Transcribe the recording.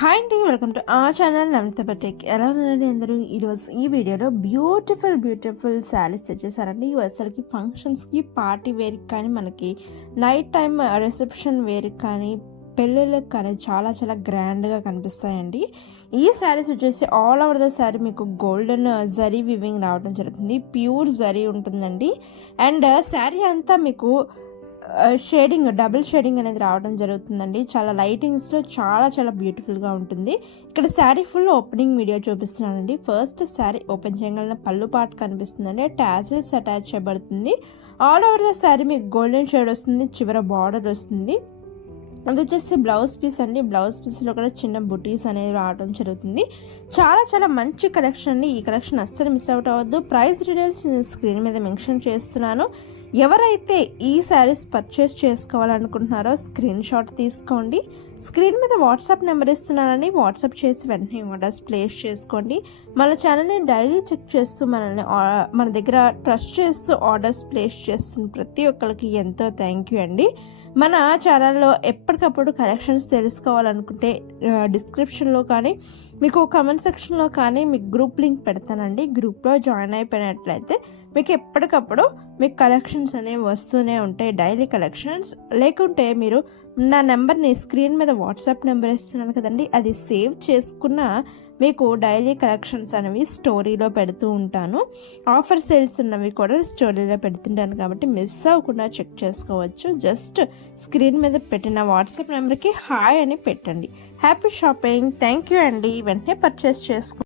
Hi అండి, welcome to ఆ channel Namitha బటెక్. ఎలా ఉన్నారండి అందరూ? ఈరోజు ఈ వీడియోలో బ్యూటిఫుల్ శారీస్ తెచ్చేసారండి. ఇవి అసలుకి ఫంక్షన్స్కి, పార్టీ వేర్కి కానీ, మనకి నైట్ టైం రిసెప్షన్ వేర్కి కానీ, పెళ్ళిళ్ళకి కానీ చాలా గ్రాండ్గా కనిపిస్తాయండి. ఈ శారీస్ వచ్చేసి ఆల్ ఓవర్ ద శారీ మీకు గోల్డెన్ జరీ వివింగ్ రావడం జరుగుతుంది. ప్యూర్ జరీ ఉంటుందండి. అండ్ శారీ అంతా మీకు షేడింగ్, డబుల్ షేడింగ్ అనేది రావడం జరుగుతుందండి. చాలా లైటింగ్స్లో చాలా బ్యూటిఫుల్గా ఉంటుంది. ఇక్కడ శారీ ఫుల్ ఓపెనింగ్ వీడియో చూపిస్తున్నానండి. ఫస్ట్ శారీ ఓపెన్ చేయగలిగిన పళ్ళు పార్ట్ కనిపిస్తుందండి. టాజిల్స్ అటాచ్ చేయబడుతుంది. ఆల్ ఓవర్ ద శారీ మీకు గోల్డెన్ షేడ్ వస్తుంది. చివర బార్డర్ వస్తుంది. అది వచ్చేసి బ్లౌజ్ పీస్ అండి. బ్లౌజ్ పీస్లో కూడా చిన్న బుటీస్ అనేవి రావడం జరుగుతుంది. చాలా మంచి కలెక్షన్ అండి. ఈ కలెక్షన్ అస్సలు మిస్ అవుట్ అవ్వద్దు. ప్రైస్ డీటెయిల్స్ నేను స్క్రీన్ మీద మెన్షన్ చేస్తున్నాను. ఎవరైతే ఈ శారీస్ పర్చేస్ చేసుకోవాలనుకుంటున్నారో స్క్రీన్ షాట్ తీసుకోండి. స్క్రీన్ మీద వాట్సాప్ నెంబర్ ఇస్తున్నానని వాట్సాప్ చేసి వెంటనే ఆర్డర్స్ ప్లేస్ చేసుకోండి. మన ఛానల్ని డైలీ చెక్ చేస్తూ మన దగ్గర ట్రస్ట్ చేస్తూ ఆర్డర్స్ ప్లేస్ చేస్తున్న ప్రతి ఒక్కరికి ఎంతో థ్యాంక్ యూ అండి. మన ఛానల్లో ఎప్పటికప్పుడు కలెక్షన్స్ తెలుసుకోవాలనుకుంటే డిస్క్రిప్షన్లో కానీ, మీకు కమెంట్ సెక్షన్లో కానీ మీకు గ్రూప్ లింక్ పెడతానండి. గ్రూప్లో జాయిన్ అయిపోయినట్లయితే మీకు ఎప్పటికప్పుడు మీకు కలెక్షన్స్ అనేవి వస్తూనే ఉంటాయి, డైలీ కలెక్షన్స్. లేకుంటే మీరు నా నెంబర్ని స్క్రీన్ మీద వాట్సాప్ నెంబర్ ఇస్తున్నాను కదండి, అది సేవ్ చేసుకున్న మీకు డైలీ కలెక్షన్స్ అనేవి స్టోరీలో పెడుతూ ఉంటాను. ఆఫర్ సేల్స్ ఉన్నవి కూడా స్టోరీలో పెడుతుంటాను కాబట్టి మిస్ అవ్వకుండా చెక్ చేసుకోవచ్చు. జస్ట్ స్క్రీన్ మీద పెట్టిన వాట్సాప్ నెంబర్కి హాయ్ అని పెట్టండి. Happy shopping. థ్యాంక్ యూ అండి. వెంటనే పర్చేస్ చేసుకోండి.